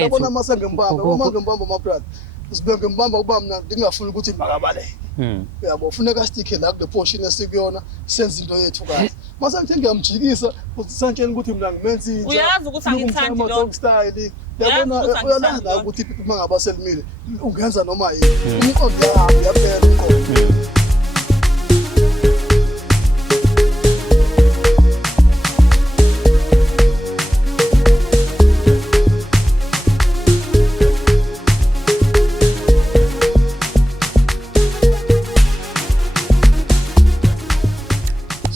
yabona mase ngembamba uma ngembamba my brother sibenge ngembamba kuba mina ngingafuni ukuthi makabaleke uyabo ufuneka stick la kule portion esikuyona senze into yethu kahle mase ngithi ngiyamjikisa ukuthi santshela ukuthi mina ngimenza inja uyazi ukuthi angithandi lo style yabona uyalanda ukuthi uma ngaba selimile ungenza noma yini umqondo yaphela umqondo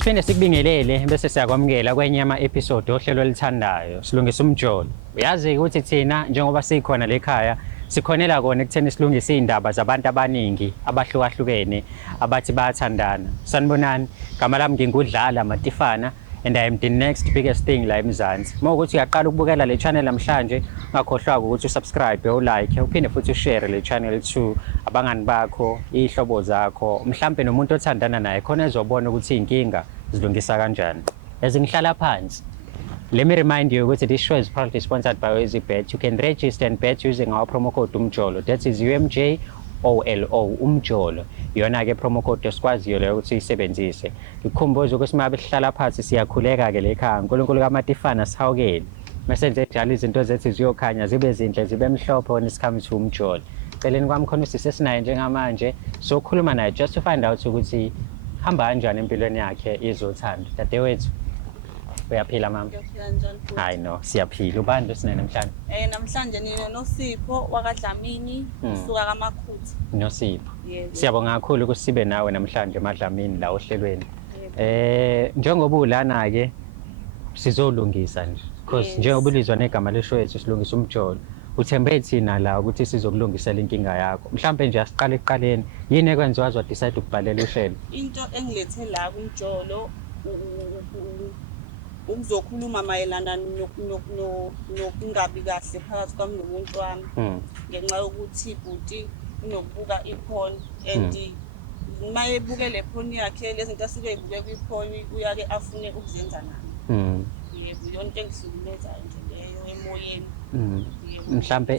Siphinde sikubingelele bese siyakwamukela kwenye ama-episode ohlelo olithandayo silungisa umjolo. Uyazi ukuthi thina njengoba sikhona lekhaya sikhonela kona ekutheni silungise izindaba zabantu abaningi abahlukahlukene abathi bayathandana. Sanibonani, gama lami ngingudlala Matifana and I am the next biggest thing la eMzansi. Mawukuthi uyaqala ukubukela le channel namhlanje ungakhohlwa ukuthi usubscribe ulike uphinde futhi ushare le channel to abangani bakho, ihlobo zakho, mhlambe nomuntu othandana naye khona ezobona ukuthi inkinga zilungisa kanjani. Ezingihlala phansi. Let me remind you ukuthi this show is proudly sponsored by OZBet. You can register and bet using our promo code umjolo. That is UMJOLO umjolo. Yona ke promo code esikwaziyo leyo ukuthi uyisebenzise. Ngikhumbuza ukuthi simabe sihlala phansi siyakhuleka ke lekhaya. uNkulunkulu kaMatifana sihawukele. Mesenze njalo izinto zethu ziyokhanya zibe zinhle zibe mhlophe when it comes to umjolo. Celeni kwami khona sisesinaye njengamanje sokhuluma naye just to find out ukuthi hamba kanjani empilweni yakhe izothanda. Dadewethu uyaphila mama? Ngiyaphila njani futhi? Hayi no, siyaphila. Ubani sine namhlanje? Namhlanje nina noSipho wakwaDlamini usuka kaMakhuthi. NoSipho. Yebo. Siyabonga kakhulu ukuthi sibe nawe namhlanje eMadlamini la ohlelweni. Njengoba ulana ke sizolungisa nje. Because njengoba ulizwa negama lesho yethu silungisa umjolo. Uthembe thina la ukuthi sizokulungisela inkinga yakho. Mhlambe nje asiqale ekuqaleni. Yini ekwenziwa wazi decide ukubhalela uhlelo? Into engilethe la kumjolo ukuzokhuluma mayelana nokungabi kahle phakathi kwami nomuntu wami ngenxa yokuthi bhuti unokubuka iphone and uma ebuke le phone yakhe lezi zinto asike ebuke kwiphone uyake afune ukuzenza nami yebo yonke into engihlukumezayo nje leyo emoyeni mhlambe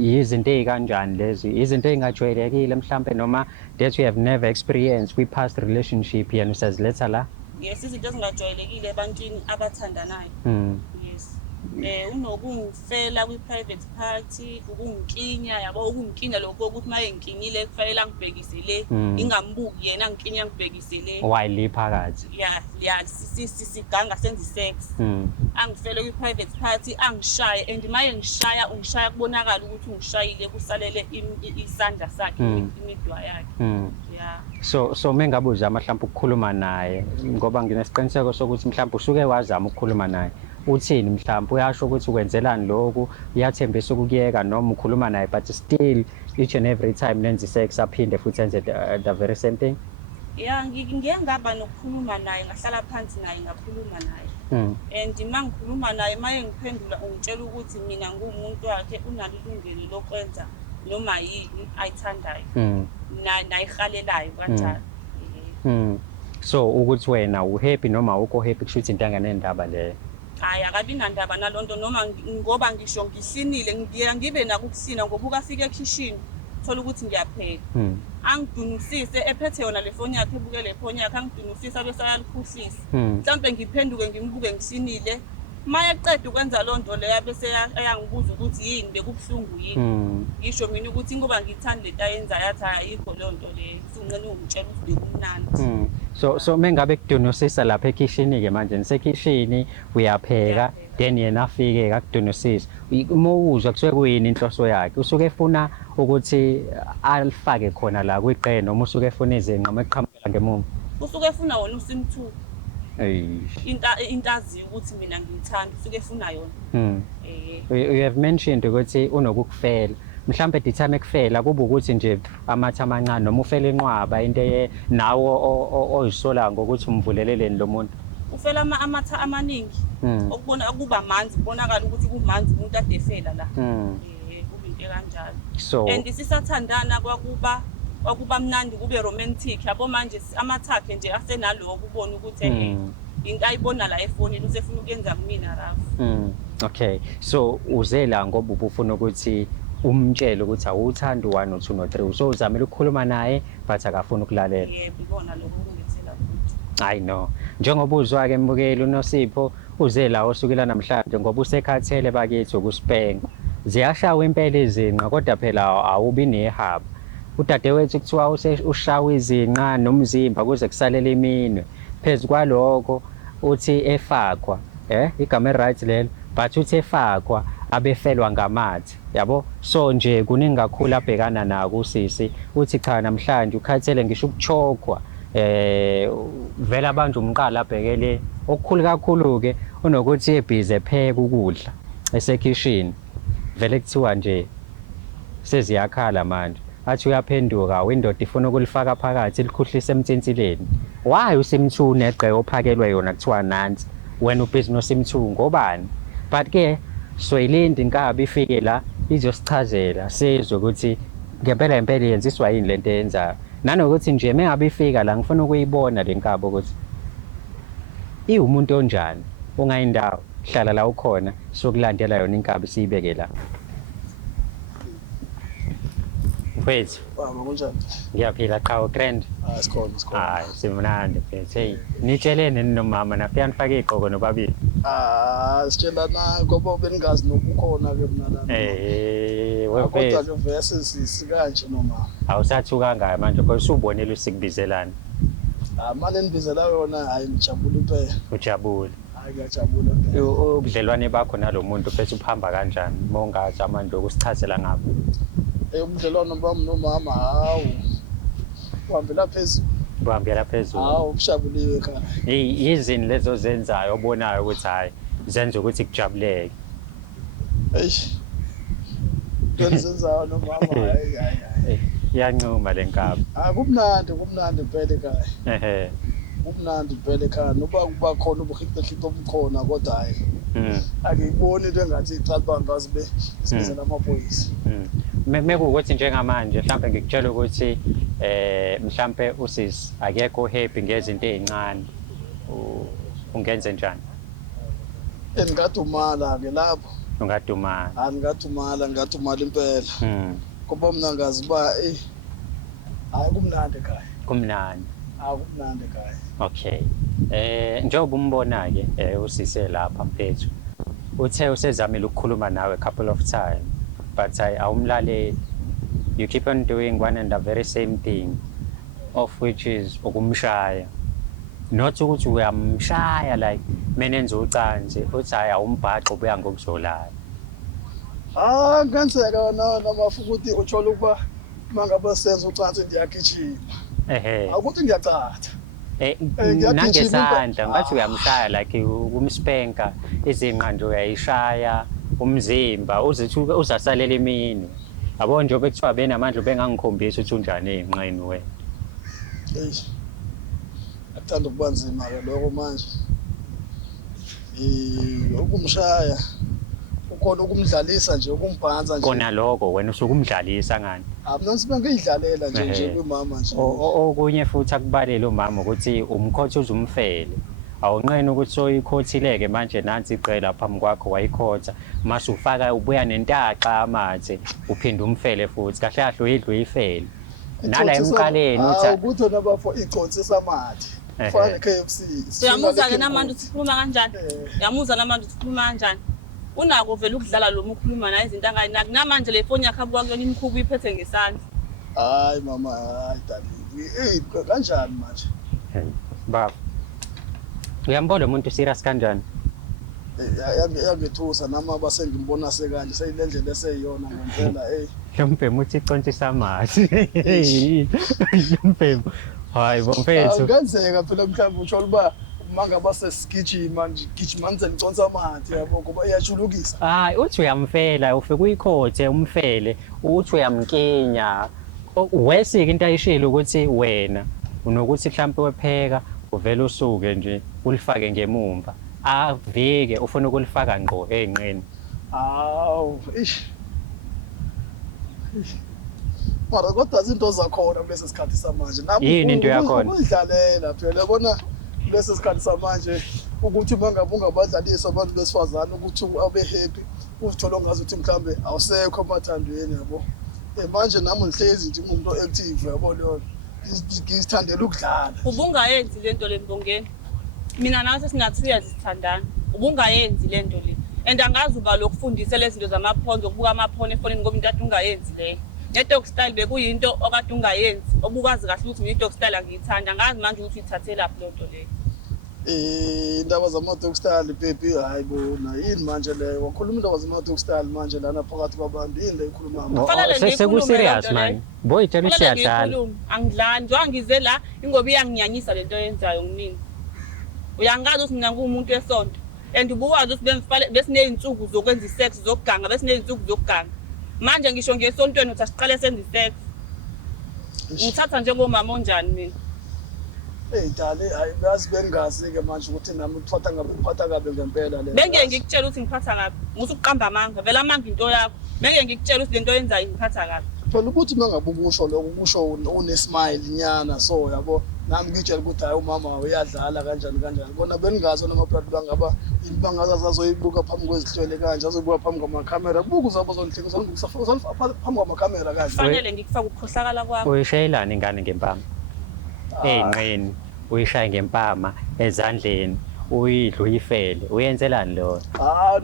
izinto ezikanjani lezi izinto ezingajwayelekile mhlambe noma that you have never experienced we past relationship yena usaziletha la. Yes, izinto ezingajwayelekile ebantwini abathandanayo. Yes. Unokungifela kwi-private party, ukungikinya, yabo ukungikinya lokho ukuthi maye ngikinyile kufanele angibhekise le, ingambuki yena ngikinya ngibhekise le. Wayili phakathi. Yeah, siganga senze sex. Angifele kwi-private party, angishaye and maye ngishaya ungishaya kubonakala ukuthi ungishayile kusalele isandla sakhe imidwa yakhe. Yeah. So mengabuza mhlawumbe ukukhuluma naye ngoba nginesiqiniseko sokuthi mhlawumbe usuke wazama ukukhuluma naye. Uthini mhlawumbe uyasho ukuthi ukwenzelani lokho uyathembisa ukuyeka noma ukhuluma naye but still each and every time nenze sex aphinde futhi enze the very same thing? Yeah, ngiyengaba nokukhuluma naye ngahlala phansi naye ngakhuluma naye. And mangikhuluma naye maye ngiphendula ungitshela ukuthi mina ngumuntu wakhe unalo ilungelo lokwenza noma yini ayithandayo. Nayikhalelayo kanjalo. So ukuthi wena uhappy noma ukho happy kushuthi into enganendaba leyo? Hayi akabi nandaba nalonto noma ngoba ngisho ngihlinile ngibe nakukusina ngoba ukafika ekitchen thola ukuthi ngiyapheka. Angidunusise ephethe yona le phone yakhe ebuke le phone yakhe angidunusise abese ayalikhuhlisa. Mhlambe ngiphenduke ngimbuke ngisinile. Maya eqeda ukwenza lonto leya bese ayangibuza ukuthi yini bekubhlungu yini. Ngisho mina ukuthi ngoba ngithanda lento ayenza yathi ayikho lonto le. Sinqene ungitshela ukuthi bekumnandi. So mengabe kudunusisa lapha ekitchen ke manje nisekitchen uyapheka then yena afike akudunusisa. Uma uzwa kusuke kuyini inhloso yakhe usuke efuna ukuthi alifake khona la kwiqene noma usuke efuna izinqa meqhamuka ngemuva. Usuke efuna wona usimthu. Intazi ukuthi mina ngiyithanda usuke efuna yona. You have mentioned ukuthi unokukufela. Mhlambe the time ekufela kuba ukuthi nje amatha amancane noma ufela enqwaba into nawo oyisola ngokuthi umvuleleleni lo muntu. Ufela amatha amaningi. Okubona kuba manzi kubonakala ukuthi kumanzi umuntu adefela la. Kuba into kanjalo. So and sisathandana kwakuba mnandi kube romantic yabo manje amathakhe nje asenaloko ubona ukuthi into ayibona la efonini usefuna ukuyenza kumina rafu. Okay, so uze la ngoba ubufuna ukuthi umtshele ukuthi awuthandi 1 no 2 no 3 so uzamela ukukhuluma naye but akafuni ukulalela. Yebo ikona lokho okungithela futhi. I know. Njengoba uzwa ke mbukeli uNosipho uze la osukela namhlanje ngoba usekhathele bakithi ukusipenga. Ziyashawa impela izinqa kodwa phela awubi nehaba. Udadewethu kuthiwa ushawa izinqa nomzimba kuze kusalele iminwe. Phezulu kwaloko uthi efakwa, igama right lelo, but uthi efakwa abefelwa ngamathe, yabo? So nje kuningi kakhulu abhekana nako usisi. Uthi cha namhlanje ukhathele ngisho ukuchokwa. Vela abantu umqala abhekele okukhulu kakhulu ke unokuthi ebhize epheka ukudla esekitchen. Vele kuthiwa nje seziyakhala manje. Athi uyaphenduka window ifuna ukulifaka phakathi likhuhlisa emthintileni. Why usimthuni egqe ophakelwe yona kuthiwa nansi wena ubusiness imthungu ngobani? But ke soyilindi inkabi ifike la izosichazela sizwe ukuthi ngempela impela yenziswa yini lento eyenzayo. Nanokuthi nje mengabe ifika la ngifuna ukuyibona lenkabo ukuthi iwumuntu onjani ungayindawo hlala la ukhona sokulandela yona inkabi siyibeke la. Mfethu, kunjani? ngiyaphila qhawe grand. Sikhona. Hayi simnandi mfethu. Hey, nitshelene nomama nafika nifake igqoko nobabili. Sitshelana ngoba beningazi nokukhona ke mina la. Kodwa ke vese sikanje nomama. Awusathuka ngayo manje because usubonile usikubizelana. Manje enibizela yona hayi ngijabule impela. Ujabule. Hayi ngiyajabula impela. Ubudlelwane bakho nalomuntu bese uphamba kanjani? Mongathi amandla okusichazela ngapha. Ubudlelwano bami nomama hawu uhambela phezulu. Uhambela phezulu. Hawu kushabuliwe ekhaya. Yizini lezo zenzayo obonayo ukuthi hayi zenza ukuthi kujabuleke. Eish. Ngizenzayo nomama hayi. Iyancuma lenkaba. Kumnandi impela ekhaya. Ehe. Kumnandi impela ekhaya noba kuba khona ubuhitahita obukhona kodwa hayi. Akuyiboni into engathi iqala bangazi sibizela amaphoyisa. Mekuwukuthi njengamanje mhlawumbe ngikutshela ukuthi mhlawumbe usisi akekho happy ngezinto ezincane ungenze njani? Ngingadumala ke lapho. Ungadumala. Ngingadumala impela. Ngoba mina ngazi ba hayi kumnandi ekhaya. Kumnandi. Kumnandi ekhaya. Okay. Njengoba umbona ke usise lapha mfethu. Uthe usezamile ukukhuluma nawe a couple of times. But awumlaleli. You keep on doing one and the very same thing, of which is ukumshaya. Not ukuthi uyamshaya like menenza ucansi uthi hayi awumbhaqo ubuya ngokuzolala. Ngenzeka noma futhi uthola ukuba mangabe senza ucansi ngiyagijima. Akuthi ngiyacatha. Nangesandla ngathi uyamshaya like ukumspenka izinqa nje uyayishaya umzimba uzithi uzasalela imini. Yabo nje bekuthiwa benamandla bengangikhombisa ukuthi unjani ezinqeni wena. Akuthanda ukubanzima ke lokho manje. Ukumshaya ukhona ukumdlalisa nje ukumbhanza nje. Kona lokho wena usukumdlalisa ngani? Mina sibengiyidlalela nje kumama nje. Okunye futhi akubalele umama ukuthi umkhotha uzumfele. Awunqeni ukuthi soyikhothileke manje nansi iqela phambi kwakho wayikhotha mase ufaka ubuya nentaxa amathe uphinde umfele futhi kahle kahle uyidlu uyifele. Nala emqaleni uthi ukuthi nabafo icotsisa amathe. Fana KFC. Uyamuza ke namanje usikhuluma kanjani? Uyamuza namanje usikhuluma kanjani? Unako vele ukudlala lo mukhuluma naye izinto angayi namanje le phone yakhe abuka kuyona imkhubu iphethe ngesandla. Hayi mama hayi darling. Kanjani manje? Baba. Uyambona umuntu serious kanjani? Yangethusa nama basengimbona sekanje seyilendlela eseyiyona ngempela Lompemu uthi icontisa amathe. Lompemu. Hayi bomfethu. Ngenzeka phela mhlawumbe uthola uba mangaba sesigijima nje gijima ngize ngiconsa amathe yabo ngoba iyachulukisa. Hayi uthi uyamfela ufike uyikhothe umfele uthi uyamkinya. Wesike into ayishilo ukuthi wena unokuthi mhlawumbe wepheka uvela usuke nje ulifake ngemumva avike ufuna ukulifaka ngqo ezinqeni. Mara kodwa izinto zakhona kulesi sikhathi samanje yini into yakhona ukudlalela phela bona kulesi sikhathi samanje ukuthi mangabe ungabadlalisa abantu besifazane ukuthi abe happy uzithola ngazuthi mhlambe awusekho amathandweni yabo. Manje nami ngihlezi nje umuntu active yabo leyo. Ngizithandela ukudlala. Ubungayenzi lento le Mbongeni. Mina nawe sesinathi uyazithandana. Ubungayenzi lento le. And angazi uba lokufundisa lezi zinto zamaphondo ukubuka amaphono efonini ngoba into ade ungayenzi leyo. Ne-dog style bekuyinto okade ungayenzi. Obukazi kahle ukuthi mina i-dog style angiyithanda. Angazi manje ukuthi uyithathela lapho lento leyo. Indaba zama-dog style baby hayi bona yini manje leyo wakhuluma indaba zama-dog style manje lana phakathi kwabantu yini le ikhuluma seku-serious man boy tshela usiyadlala angidlali njengoba ngize la ingoba iyanginyanyisa lento yenzayo nginini uyangazi ukuthi mina ngumuntu esonto and ubuwazi ukuthi besiney'nsuku zokwenza isex zokuganga besiney'nsuku zokuganga manje ngisho ngesontweni uthi asiqale senze isex ngithatha njengomama onjani mina dale hayi bazi bengazi-ke manje ukuthi nami ngiphatha kabi ngempela le bengeke ngikutshela ukuthi ngiphatha kabi musu ukuqamba amanga vele amanga into yakho bengeke ngikutshela ukuthi lento yenzayo ngiphatha kabi phela ukuthi mangabe ukusho lokho kusho unesmile nyana so yabo nami ngitshela ukuthi hayi umama uyadlala kanjani bona beningazi namabrad bangaba bangazazi azoyibuka phambi kwezihlwele kanje azoyibuka phambi kwamakhamera buku uzaba zonhlekisa phambi kwamakhamera kanje kufanele ngikufaka ukukhohlakala kwakho uyishayelani ingane ngempama ey'nqeni uyishaye ngempama ezandleni uyidle uyifele uyenzelani lona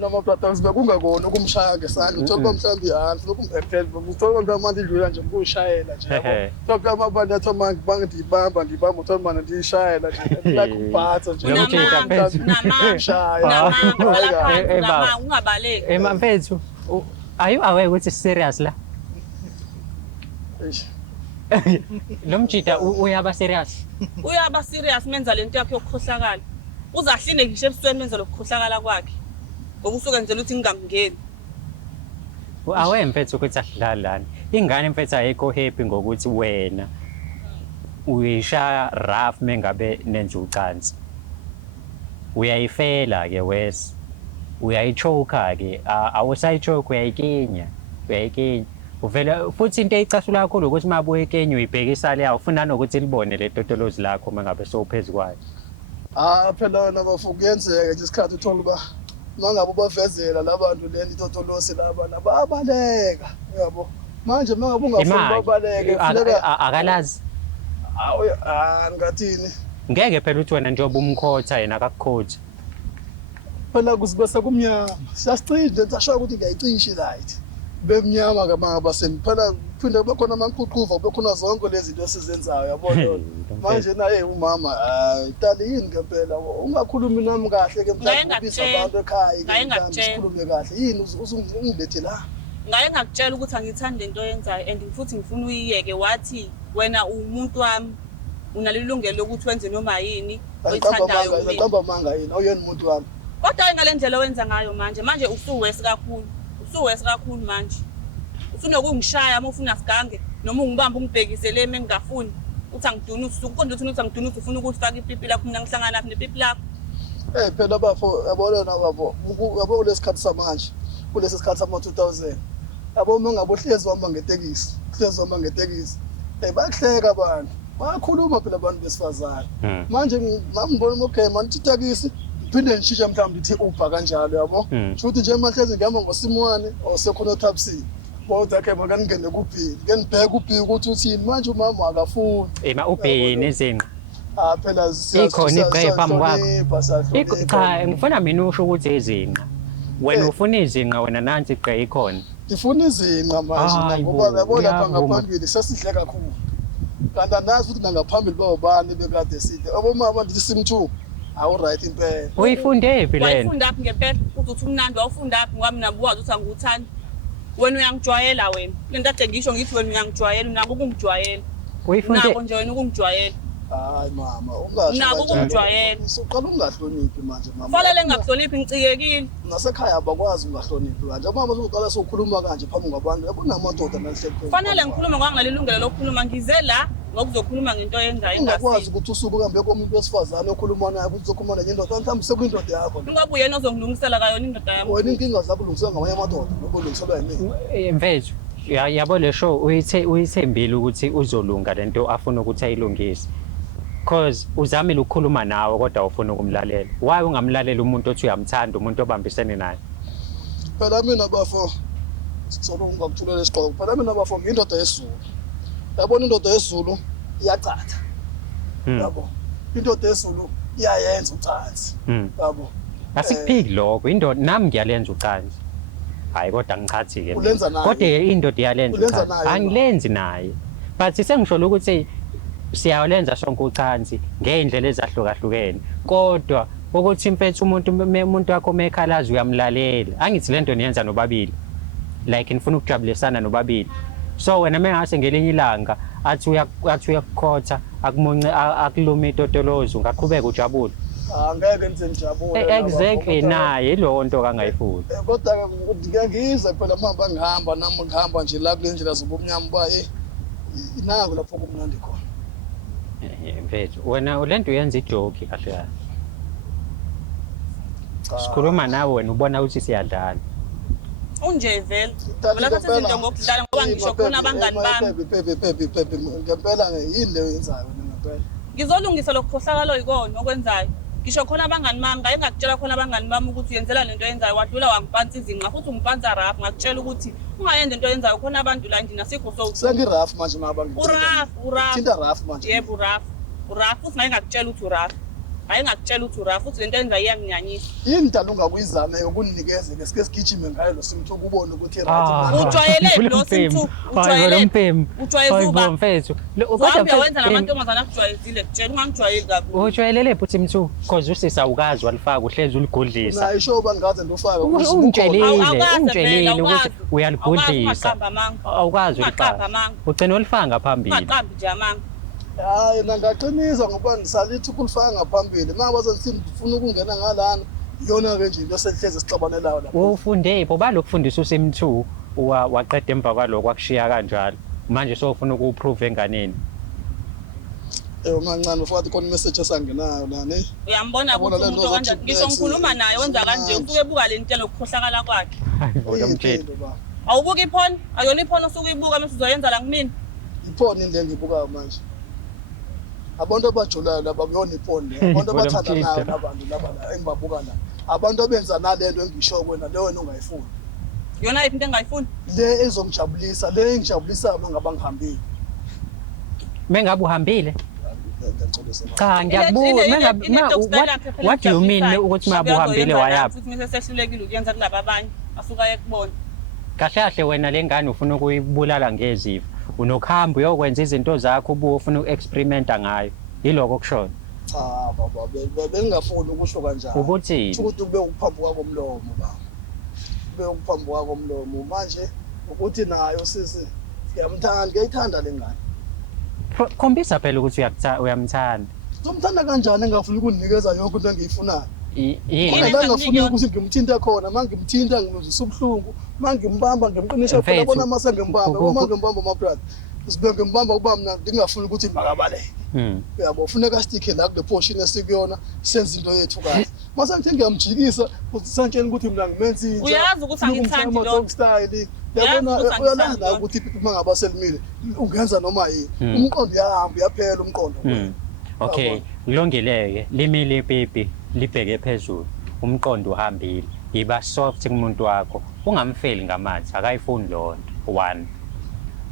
namabrada sibe kungakona ukumshaya ngesandla uthola uba mhlawumbe ihansi lokhu mphephethe uthola uba manje idlula nje ngikushayela nje yabo uthola amabandi athi manje ngiyibamba uthola manje ndiyishayela nje like ubhatha nje ungabaleki mfethu are you aware ukuthi serious la lo mjida uyaba serious menza lento yakhe yokukhohlakala uzahline ngisho ebusweni menza lokukhohlakala kwakhe ngoba usuke enzela ukuthi ngingamngeni awe mfethu ukuthi asidlala lana ingane mfethu ayikho happy ngokuthi wena uyishaya rough mengabe nenze ucansi uyayifela ke wes uyayichoka ke awusayichoka uyayikinya uvela futhi into eyicasula kakhulu ukuthi mabuye eKenya uyibhekisa le awufuna nokuthi libone le totolozi lakho mangabe sowuphezu kwayo phela nabafu kuyenzeka nje isikhathi uthola uba mangabe ubavezela labantu leni totolosi laba nababaleka yabo manje mangabe ungafuni babaleke funeka akalazi ngathini ngeke phela uthi wena njengoba umkhotha yena akakukhotha phela kuzibasa kumnyama siyasicinda sasho ukuthi ngiyayicisha right bemnyama kamaba phela phinde bekhona amanququva bekhona zonke lezi zinto esizenzayo yabona manje na umama tali yini ngempela ungakhulumi nami kahle ke mhlawumbe ubisa abantu ekhaya sikhulume kahle yini ungilethe la ngaye ngakutshela ukuthi angithandi into yenzayo and futhi ngifuna uyiyeke wathi wena umuntu wami unalilungelo lokuthi wenze noma yini oyithandayo mina ngicamba manga yini awuyena umuntu wami kodwa ngale ndlela owenza ngayo manje usuwesi kakhulu manje usunokungishaya uma ufuna sigange noma ungibamba ungibhekise le mengingafuni uthi angidunuse uqonda ukuthi angidunuse ufuna ukuthi ufake ipipi lakho mina ngihlangana lapha nepipi lakho phela bafo yabona bafo yabo kulesikhathi samanje kulesi sikhathi sama 2000 yabo uma ngabe uhlezi uhamba ngetekisi bayahleka abantu bayakhuluma phela abantu besifazane manje nami ngibona okay manje itekisi phinde ngishisha mhlawumbe ithi Uber kanjalo yabo futhi nje mahlezi ngihamba ngosimwane osekhona uTapsi bodwa ke makaningene kuphini ngenibheka ubhiki ukuthi uthini manje umama akafuni ubhini izinqa phela ikhona ibheke phambi kwakho cha ngifuna mina usho ukuthi izinqa wena ufuna izinqa wena nansi igqe ikhona ngifuna izinqa manje ngoba yabo lapha ngaphambili sesidle kakhulu kanti anazi ukuthi nangaphambili bawubani bekade sidle abomama ndithi sim2 right impela uyifunde phi lena wayifunda aphi ngempela uthi umnandi wawufunda aphi ngoba mina buwazi ukuthi angikuthandi wena uyangijwayela wena lento ade ngisho ngithi wena uyangijwayela unako ukungijwayela uyifunde nako nje wena ukungijwayela hayi mama ungasho nako ukungijwayela usuqala ungahloniphi manje mama fanele ngakuhloniphi ngicikekile nasekhaya abakwazi ungahloniphi kanje mama uzoqala sokukhuluma kanje phambi kwabantu yakunamadoda nalihlekhe fanele ngikhuluma kwangalilungelo lokukhuluma ngize la ngokuzokhuluma ngento yenzayo ingakwazi ukuthi usuke uhambe komuntu wesifazane okhuluma naye ukuthi uzokhuluma nenye indoda mhlawumbe sekuyindoda yakho ingabe uyena ozongilungisela kayona indoda yami wena inkinga zakho ulungisela ngamanye amadoda nokulungiselwa yini mfethu yabo le show uyithembile ukuthi uzolunga lento afuna ukuthi ayilungise cause uzamile ukukhuluma nawe kodwa ufuna ukumlalela. Why ungamlalela umuntu othi uyamthanda, umuntu obambisene naye? Phela mina bafo solo ngakuthulela isiqoko. Phela mina bafo ngindoda yesiZulu. Yabona indoda yesiZulu iyacatha. Yabo. Indoda yesiZulu iyayenza ucansi. Yabo. Asikuphiki lokho, indoda nami ngiyalenza ucansi. Hayi kodwa ngichathi ke. Kodwa indoda iyalenza ucansi. Angilenzi naye. But sengisho ukuthi siyalenza sonke ucansi ngeindlela ezahlukahlukene. Kodwa ukuthi impethu umuntu wakho mekhalazi uyamlalela. Angithi lento niyenza nobabili. Like nifuna ukujabulisana nobabili. So wena mengase ngelinye ilanga athi uyakukhotha akumunce akuluma itotolozo ngaqhubeka ujabule. Angeke nize nijabule. Exactly naye lo nto kangayifuni. Kodwa ngeke ngize phela mamba ngihamba nami ngihamba nje la kule ndlela zobumnyama ba inako lapho kumnandi khona. Mfethu wena lento uyenza ijoke kahle kahle. Sikhuluma nawe wena ubona ukuthi siyadlala. Unje vele. Wala kathi izinto ngokudlala ngoba ngisho khona abangani bami. Pepe ngempela yini leyo yenzayo ngempela. Ngizolungisa lokukhohlakalo yikona okwenzayo. Ngisho khona abangani bami ngaye ngakutshela khona abangani bami ukuthi uyenzela lento yenzayo wadlula wangiphansi izinqa futhi ungiphansa rap ngakutshela ukuthi ungayenza into yenzayo khona abantu la ndina sikho so. Sengiraf manje mabangani. Uraf. Thinta raf manje. Yebo uraf. Uraf futhi ngaye ngakutshela ukuthi uraf. Hayi ngakutshela ukuthi uraf futhi lento yenza iyanginyanyisa. Yini dala ungakuyizama yokunikeze ke sike sigijime ngayo lo simthuku ubone ukuthi right. Ujwayele lo simthuku. Ujwayele uba mfethu. Kodwa wenza namantombazana akujwayezile kutshela ungangijwayeli kakhulu. Ujwayelele futhi mthu cause usisa ukazi walifaka uhlezi uligodlisa. Na isho bangaze ndofaka Untshelile ukuthi uyaligodlisa. Awukazi ulifaka. Ugcina ulifaka ngaphambili. Maqambi nje amanga. Hayi ngaqinisa ngoba ngisalithi ukulifaka ngaphambili manje ngifuna ukungena ngalana iyona ke nje into sehleze sixabanelayo lapho. Ufunde pho balokufundisa uSim2 waqeda emva kwaloko kwakushiya kanjalo manje sofuna ukuprove enganeni. Mancane futhi khona message esangenayo lana uyambona ukuthi umuntu kanjani ngisho ngikhuluma naye wenza kanje usuke ebuka le nto lokukhohlakala kwakhe. Awubuka iphone ayona iphone usuke ibuka mase uzoyenza la kumina. Iphone into engibukayo manje. Abantu abajulayo laba kuyona iphone abantu abathandanayo nabantu laba la engibabuka la abantu abenza nalento engisho kwena leyo wena ungayifuni yona into engayifuni le ezongijabulisa le engijabulisa ngabangihambile mengabe uhambile cha ngiyabuza what do you mean ukuthi mabu uhambile wayapha futhi mise sehlulekile ukuyenza kulabo abanye asuka ekubona kahle kahle wena lengane ufuna ukuyibulala ngezifo unokuhamba uyokwenza izinto zakho ubuye ufuna ukuexperimenta ngayo yiloko kushona cha baba bengingafuni ukusho kanjalo ukuthi ukuthi kube ukuphambuka komlomo baba kube ukuphambuka komlomo manje ukuthi nayo sisi ngiyamthanda ngiyayithanda lengane khombisa phela ukuthi uyamthanda ngomthanda kanjani engafuni ukunikeza yonke into engiyifunayo yini la ngafuni ukuthi ngimthinta khona manje ngimthinta ngizisa ubuhlungu manje ngimbamba ngimqinisha phela bona mase ngimbamba uma ngimbamba my brother sibeke ngimbamba kuba mina ngingafuni ukuthi makabaleke uyabo ufuneka stick la kule portion esikuyona senze into yethu kahle mase ngithi ngiyamjikisa ukuthi santshela ukuthi mina ngimenza inja uyazi ukuthi angithandi lo style yabona uyalanda ukuthi mangaba selimile ungenza noma yini umqondo uyahamba uyaphela umqondo okay kulongeleke limile ipipi libheke phezulu umqondo uhambile iba soft kumuntu wakho ungamfeli ngamanzi akayifuni lonto 1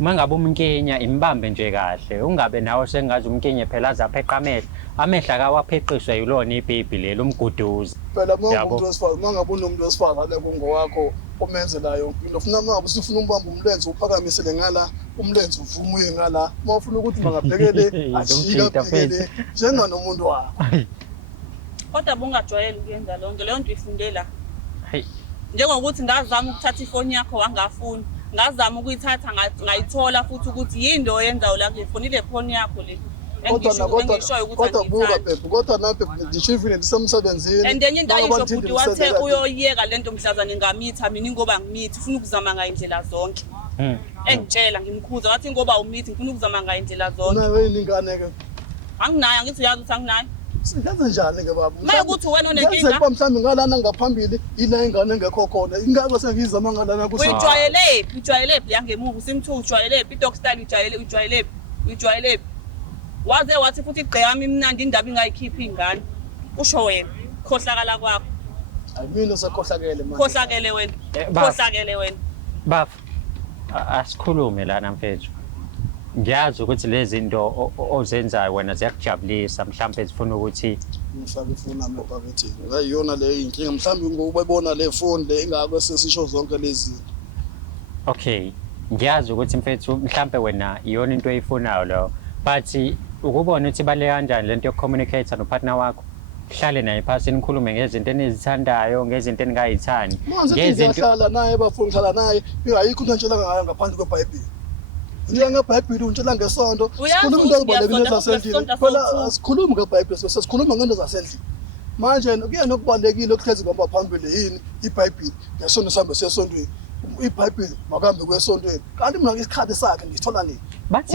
mangabe umnkenya imbambe nje kahle ungabe nawe sengazi umnkenya phela azapheqa amehla akawapheqiswe yilona ipipi lelo umguduzi phela mangabe unomuntu wesifazane kungowakho omenzelayo into ufuna mangabe usifuna umbamba umlenze uphakamisele ngala umlenze uvumuye ngala mawufuna ukuthi mangabhekele ajikele njenganomuntu wakho kodwa bungajwayeli ukuyenza lonke leyo nto ifundela njengokuthi ngazama ukuthatha ifoni yakho wangafuni ngazama ukuyithatha ngayithola futhi ukuthi yini oyenzayo la ngifonile ifoni yakho le kodwa buka bebe kodwa nabe ngishivile ndisemsebenzini and then into ayisho futhi wathe uyoyeka lento mhlazane ngamitha mina ngoba ngimithi ufuna ukuzama ngayindlela zonke engitshela ngimkhuza wathi ngoba umithi ngifuna ukuzama ngayindlela zonke nawe yini ingane ke anginayo ngithi uyazi ukuthi anginayo senze njani ke baba manje ukuthi wena onenkinga ngithi mhlawumbe ngalana ngaphambili ila ingane engekho khona ingane sengizama ngalana kusa ujwayele yangemuva usimthu ujwayele idog style ujwayele waze wathi futhi igqe yami imnandi indaba ingayikhiphi ingane usho wena khohlakala kwakho ayimina sakhohlakele manje khohlakele wena khohlakele wena bafu asikhulume lana mfethu ngiyazi ukuthi lezi zinto ozenzayo wena ziyakujabulisa mhlawumbe zifuna ukuthi ngifake ifoni nami ephaketheni ngayiyona le inkinga mhlawumbe ngokubona le phone le ingakho sesisho zonke lezi okay ngiyazi ukuthi mfethu mhlawumbe wena iyona into oyifunayo lo but ukubona ukuthi bale kanjani lento yokucommunicate nopartner wakho hlale naye phasi nikhulume ngezinto enizithandayo ngezinto eningayithani ngezinto naye bafuna ngihlala naye ayikho into entshela ngayo ngaphandle kweBhayibheli Ndiya ngeBhayibheli untshela ngesonto sikhuluma into ezibalekile zasendlini phela asikhulumi ngeBhayibheli sesikhuluma ngento zasendlini manje kuyena okubalekile okuhlezi ngomba phambili yini iBhayibheli ngesonto sihambe sesontweni iBhayibheli makambe kwesontweni kanti mina isikhathi sakhe ngithola nini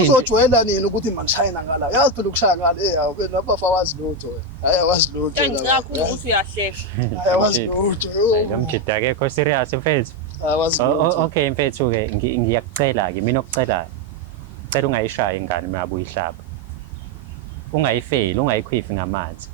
uzojwayela nini ukuthi manishayina ngala yazi phela ukushaya ngala wena bafa wazi lutho hayi awazi lutho ngikakhulu ukuthi uyahleka hayi awazi lutho lo mjida akekho serious mfethu awazi lutho okay mfethu ke ngiyakucela ke mina okucelayo cela ungayishaya ingane mayabu ihlaba ungayifeli ungayikhwifi ngamanzi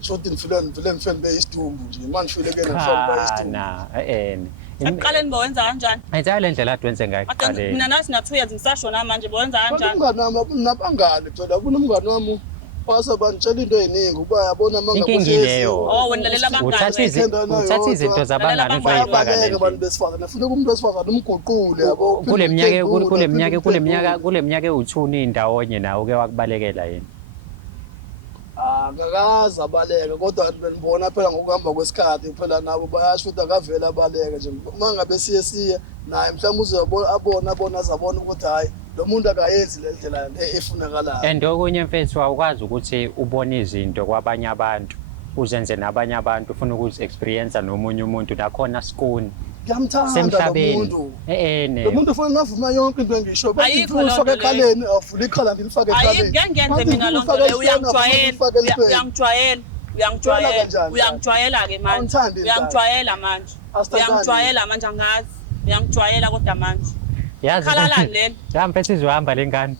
shothi ngifile beyisidumbu nje manje ngifile ke ngifile beyisidumbu aqaleni bowenza kanjani ayithatha le ndlela athi wenze ngayo aqale mina nasi na 2 years ngisashona manje bowenza kanjani umngane wami nabangane phela kunomngane wami basa bantshela into eziningi ukuba yabona mangakuseziyo wena lalela abangane uthatha izinto zabangane uzoyifaka le abantu besifazane nafuna umuntu besifazane umguqule yabo kule minyaka ewuthuni indawonye nawo ke wakubalekela yini ngakaza abaleka kodwa benibona phela ngokuhamba kwesikhathi phela nabo bayasho ukuthi akavela abaleka nje mangabe siye naye mhlawumbe uzobona azabona ukuthi hayi lo muntu akayenzi le ndlela efunakalayo and okunye mfethu awukwazi ukuthi ubone izinto kwabanye abantu uzenze nabanye abantu ufuna ukuthi experience nomunye umuntu nakhona skuni ngiyamthanda lo muntu lo muntu ufuna navuma yonke into engisho ufake ekhaleni avule ikhala ngilifake ekhaleni ngiyenze mina lonto le uyangijwayela ke manje uyangijwayela manje angazi uyangijwayela kodwa manje yazi khalalani lena ya mfethu izohamba lengane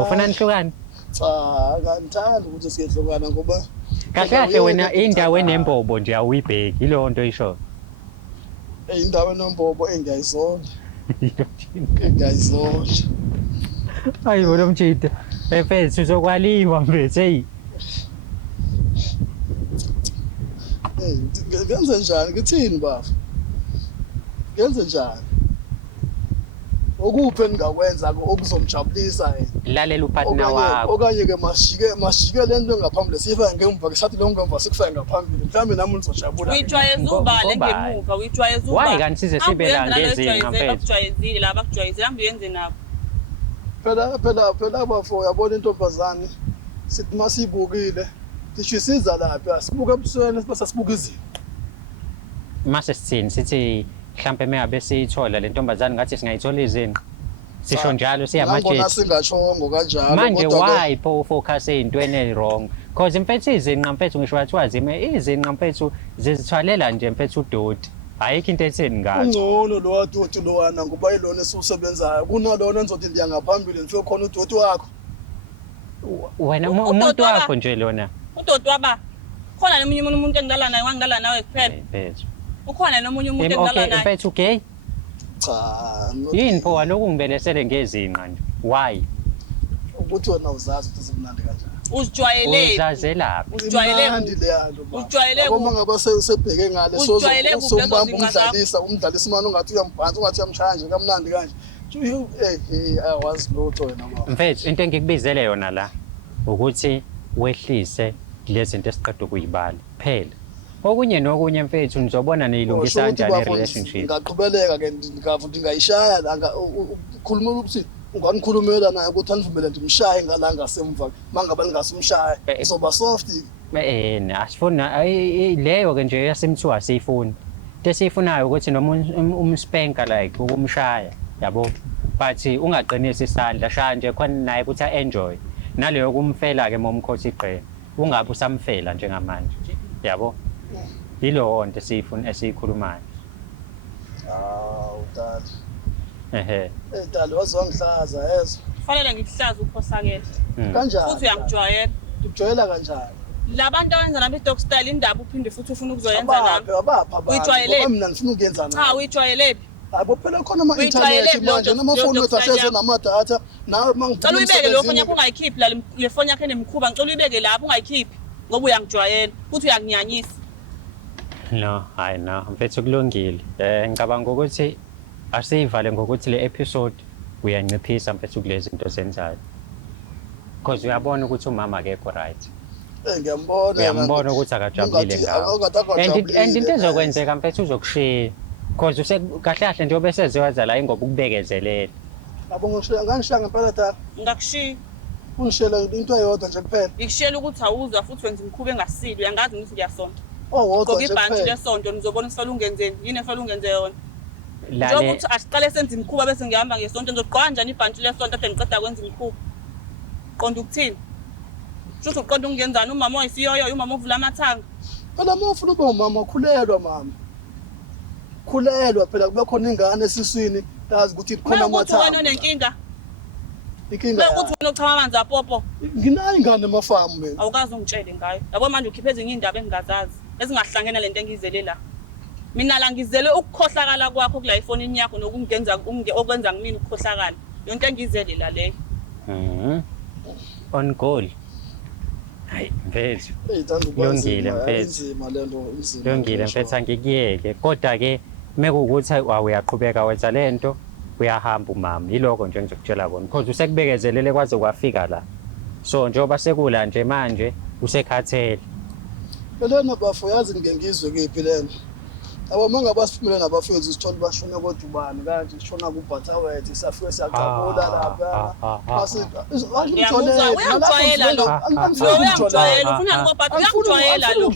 ufuna nihlukane cha ngithanda ukuthi siyehlukana ngoba kahle wena indawo enembobo nje awuyibheki ilo nto isho indawo enombobo engiyayizonda hayi lo mjida mfethu uzokwaliwa mfethu hey ngenze njani ngithini bafu ngenze njani okuphi engakwenza okuzomjabulisa lalela upartner wakho okanye ke mashike lento engaphambili sifike ngemva ke sathi lo ngemva sikufike ngaphambili mhlambe nami nizojabula uyijwayeza ubale ngemuva uyijwayeza ubale why kanti size sibe la ngezinga mfethu bakujwayezile la bakujwayezile hambe uyenze nabo phela abafo yabona intombazane sithi masibukile tisho isiza laphi asibuke ebusweni bese sibuka izinto mase sithini sithi mhlambe meyabe siyithola le ntombazane ngathi singayithola izinqa sisho njalo siyamajethi ngibona singashongo kanjalo manje why po focus ezintweni ezwrong because mfethu izinqa mfethu ngisho wathiwa zime izinqa mfethu zizithwalela nje mfethu udoti ayikho into etheni ngayo ungcono lo wadoti lowana ngoba yilona esisebenzayo kunalona enzothi ndiya ngaphambili nje khona udoti wakho wena umuntu wakho nje lona udoti waba khona nemunye umuntu engidala naye wangidala nawe kuphela mfethu ukhona nomunye umuntu engidala naye mfethu gay cha yini pho waloko ngibelesele ngezinqa nje why ukuthi wena uzazi ukuthi simnandi kanjani uzijwayele uzazelaphi uzijwayele ngoba ngaba sebheke ngale umdlalisa imali ungathi uyambhanza ungathi uyamshaya nje kamnandi kanje awazi lutho wena mama mfethu into engikubizele yona la ukuthi wehlise lezinto esiqeda ukuyibala phela okunye nokunye mfethu nizobona niyilungisa kanjani i-relationship ngaqhubeleka ke ngingayishaya la ukhuluma ukuthi unganikhulumela naye ukuthi anivumele ndimshaye ngala ngasemva mangaba ningasimshaya izoba soft asifuna leyo ke nje yasemthiwa asiyifuni into esiyifunayo ukuthi noma umspanka like ukumshaya yabo but ungaqinisi isandla shaya nje khona naye ukuthi a-enjoy naleyo kumfela ke momkhosi igqe ungabe usamfela njengamanje yabo yilo nto esiyikhulumayo utata dali wazongihlaza yezo kufanele ngikuhlaza ukhohlakele kanjani futhi uyangijwayela ukujwayela kanjani labantu abenza nami i-dog style indaba uphinde futhi ufuna ukuzoyenza nami uyijwayele mina ngifuna ukuyenza nami cha uyijwayele hayibo phela khona ama-internet manje namafoni wethu ahleze namadatha nawe cela uyibeke lo foni yakho ungayikhiphi la le foni yakho enemkhuba ngicela uyibeke lapho ungayikhiphi ngoba uyangijwayela futhi uyanginyanyisa No, hayi no, mfethu kulungile. Ngicabanga ukuthi asiyivale ngokuthi le episode uyanciphisa mfethu kulezi zinto zenzayo. Because uyabona ukuthi umama akekho right. Uyambona ukuthi akajabulile ngawo. And into ezokwenzeka mfethu uzokushiya. Because kahle kahle njengoba eseziwaza la ingoba ukubekezelela. Yabo ngishiya ngempela tata. Ngakushiya. Ungishela into eyodwa nje kuphela. Ngikushiyela ukuthi awuzwa futhi wenza imikhuba engasili uyangazi ukuthi ngiyasonta. Wodwa nje kuphela. Ibhanti lesonto nizobona isifala ungenzeni. Yini efala ungenze yona? Lale ukuthi asiqale senze imikhuba bese ngihamba ngesonto ngizoqhwa kanjani ibhanti lesonto ade ngiqeda kwenza imikhuba. Qonda ukuthini? Futhi uqonda ukungenzani umama oyisiyoyo umama ovula amathanga. Phela uma ufuna ube umama khulelwa mama. Khulelwa phela kube khona ingane esiswini yazi ukuthi khona amathanga. Wena nenkinga. Inkinga. Ukuthi wena uchama amanzi apopo. Nginayo ingane emafamu mina. Awukazi ungitshele ngayo. Yabo manje ukhiphe ezinye indaba engingazazi ezingahlangene lento engizele la. Mina la ngizele ukukhohlakala kwakho kula iPhone yakho nokungenza okwenza ngimini ukukhohlakala. Yonke engizele la leyo. On goal. Hayi mfethu. Kulungile mfethu. Kulungile mfethu angikuyeke. Kodwa ke mekuwukuthi uyaqhubeka wenza lento uyahamba umama. Yiloko nje ngizokutshela kona. Because usekubekezelele kwaze kwafika la. So njengoba sekula nje manje usekhathele. Lena bafo yazi ngengizwe kephi lena. Abo mangaba siphumele nabafethu sithole bashone kodubani kanje sishona kuBhathawethi safike siyaqabula lapha. Uyangijwayela lo. Uyangijwayela ufuna ngobhatha uyangijwayela lo.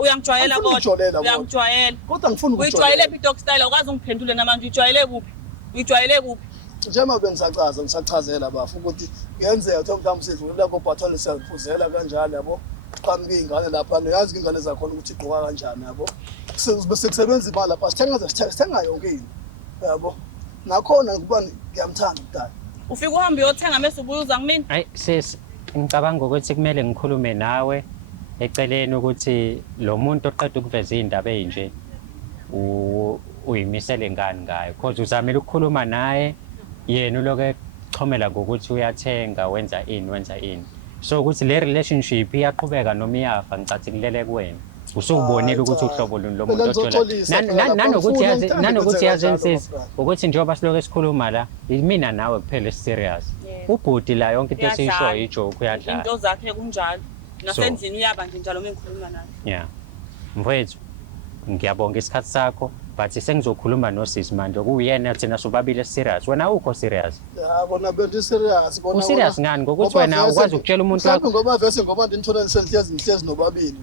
Uyangijwayela kodwa. Uyangijwayela. Kodwa ngifuna ukujwayela i-dog style ukwazi ungiphendule namanje uyijwayele kuphi? Uyijwayele kuphi? Njengoba ngisachazela bafo ukuthi kuyenzeka ukuthi mhlawumbe sidlulela koBhathawethi siyaphuzela kanjalo yabo. Qhamuke ingane lapha noyazi ingane zakhona ukuthi igqoka kanjani yabo bese kusebenza imali lapha sithenga yonke into yabo nakhona kuba ngiyamthanda umdala ufika uhambe uyothenga mase ubuza kumina hayi sis ngicabanga ukuthi kumele ngikhulume nawe eceleni ukuthi lo muntu oqeda ukuveza izindaba ezinje uyimisele ngani ngayo because uzamela ukukhuluma naye yena uloke xhomela ngokuthi uyathenga wenza ini so ukuthi le relationship iyaqhubeka noma iyafa ngicathilele kuwena usubonile ukuthi uhlobo luni lo muntu othola nanokuthi yazi insisi ukuthi njengoba siloke sikhuluma la mina nawe kuphela serious ubhudi la yonke into esiyisho ijoke uyadlala into zakhe kunjalo nasendlini uyaba nje njalo mengikhuluma naye yeah mfowethu ngiyabonga isikhathi sakho but sengizokhuluma noSisi manje kuyena thina sobabili serious wena ukho serious yabo nabenti serious bona serious ngani ngokuthi wena ukwazi ukutshela umuntu wakho ngoba vese ngoba ndinithola nihlezi nobabili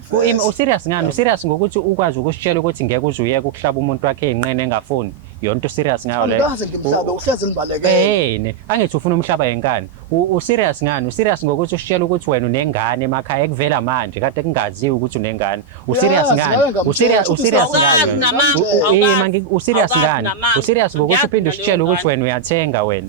serious ngani serious ngokuthi ukwazi ukusitshela ukuthi ngeke uzuyeke ukuhlaba umuntu wakhe ezinqene engafuni yonto serious ngayo le ngaze ngimhlabe uhlezi nibalekele angithi ufuna umhlaba yenkani serious ngani serious ngokuthi usitshela ukuthi wena unengane emakhaya ekuvela manje kade kungaziwi ukuthi unengane serious ngani serious ngani serious ngani serious ngokuthi uphinde usitshela ukuthi wena uyathenga wena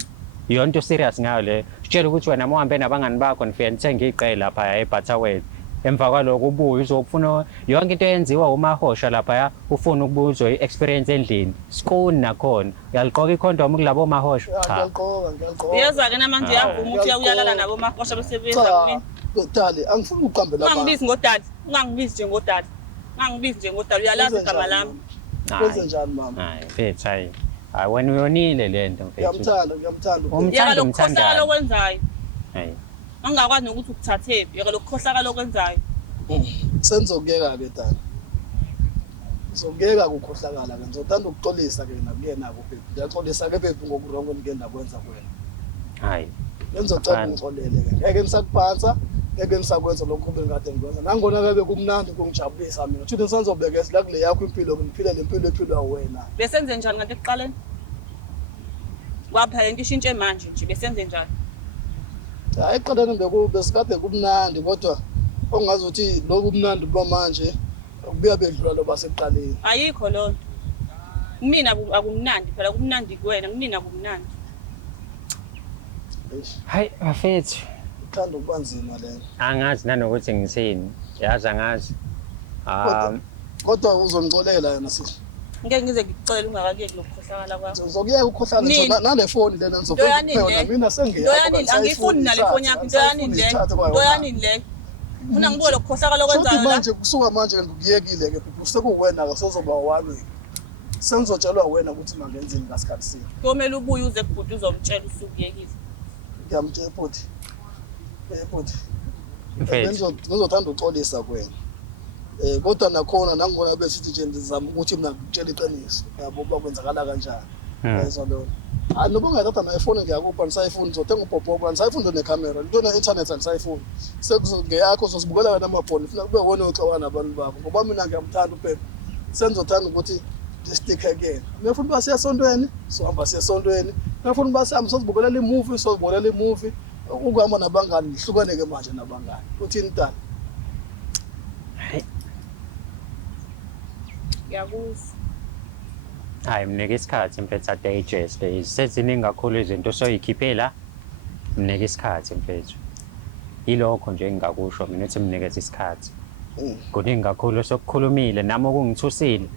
yonto serious ngayo le usitshela ukuthi wena mohambe nabangani bakho nifike nithenga iqela lapha eBhathawethi emva kwaloko ubuye uzokufuna yonke into eyenziwa umahosha lapha ufuna ukubuza i-experience endlini skoni nakhona uyaliqoka ikhondom kulabo mahosha cha ngiyaqoka yeza ke namanje yavuma ukuthi uyalala nabo mahosha besebenza kumina dali angifuni uqambela abantu ungangibizi ngodali ungangibizi nje ngodali uyalazi igama lami kwenze njani mama hayi mfethu hayi wena uyonile lento mfethu ngiyamthanda umthanda lokwenzayo hayi angakwazi nokuthi ukuthathephi yeke lokukhohlakala okwenzayo senzokuyeka ke dala ngizokuyeka ukukhohlakala ke ngizothanda ukuxolisa ke nakuyena kuphi ngiyaxolisa ke bephi ngokurongo ngike ndakwenza kuwena hayi ngizocela ungixolele ke ngeke ngisakuphansa ngeke ngisakwenza lokho bengade ngikwenza nangona ke kumnandi kungijabulisa mina uthi nisenzobekeza la kule yakho impilo ngiphile lempilo ephilwa wena besenze njani kanti ekuqaleni kwaphela into ishintshe manje nje besenze njani hayi eqaleni besikade kumnandi kodwa ongazi ukuthi lokumnandi kuba manje kubuya bedlula lo basekuqaleni ayikho lonto kumina akumnandi phela kumnandi kuwena kumina akumnandi Hayi bafethu, Uthanda ukuba nzima lena. angazi nanokuthi ngithini. Yazi angazi. Kodwa uzongicolela yena sihle. Ngeke ngize ngikucela ungakakuyeki lokukhohlakala kwakho. Ngizokuyeka ukhohlana nje nale phone lena ngizofuna mina sengiyapha. Angifuni nale phone yakho. Into yani le. Ufuna ngibuke lokukhohlakala okwenzayo la. Manje kusuka manje ngikuyekile ke sekuwena ke sozoba wami. Sengizotshelwa wena ukuthi mangenzini ngasikhathi sini. Komela ubuye uze kubhuti uzomtshela usukuyekile. Ngiyamtshela futhi. Futhi. Mfethu. Ngizothanda uxolisa kuwena. Kodwa nakhona nangona besithi nje ngizama ukuthi mina ngikutshela iqiniso. Yabo bakwenzakala kanjani. Yezwa lo. Noba ungathatha na iPhone ngiyakupha nisayifuni ngizothenga ubhobho nisayifuni necamera into ne internet anisayifuni sekuzongeyakho uzosibukela wena amabhoni ufuna kube wona oxabana nabantu bakho ngoba mina ngiyamthanda uPepe sengizothanda ukuthi stick again ngiyafuna uba siyasontweni sohamba siyasontweni ngiyafuna uba sihambe sozibukelela imovie sozibukelela imovie ukuhamba nabangani nihlukaneke manje nabangani uthini tani Ngiyakuzwa. Hayi mnike isikhathi mfethu digest seziningi kakhulu izinto soyikhiphe la. Mnike isikhathi mfethu. Yilokho nje engingakusho mina uthi mnikeze isikhathi. Kuningi kakhulu sokukhulumile nami okungithusile.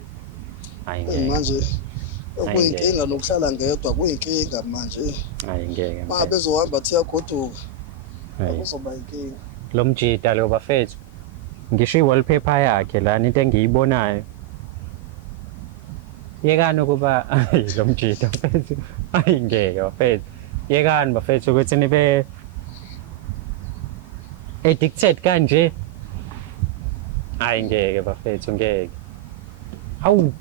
Hayi ngeke. Manje okuyinkinga nokuhlala ngedwa kuyinkinga manje. Hayi ngeke. Uma bezohamba thiya goduka. Kuzoba inkinga. Lo mjida lo bafethu. Ngisho iwallpaper yakhe la into engiyibonayo. Yekani ukuba lo mjida bafethu. Hayi ngeke bafethu. Yekani bafethu ukuthi nibe addicted kanje. Hayi ngeke bafethu ngeke. Hawu.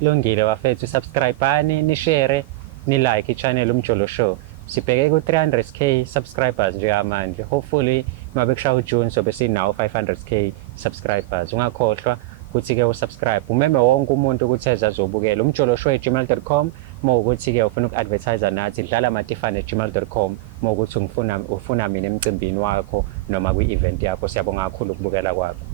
Lungile bafethu subscribe-ani ni share ni like i-channel uMjolo Show. Sibheke ku 300k subscribers nje manje. Hopefully mabe kushaya uJune sobe sinawo 500k subscribers. Ungakhohlwa ukuthi ke usubscribe. Umeme wonke umuntu ukuthi ezazobukela umjoloshow@gmail.com. Mawukuthi ke ufuna uku-advertise nathi dlala amatifane@gmail.com. Mawukuthi ufuna mina emcimbini wakho noma kwi-event yakho siyabonga kakhulu ukubukela kwakho.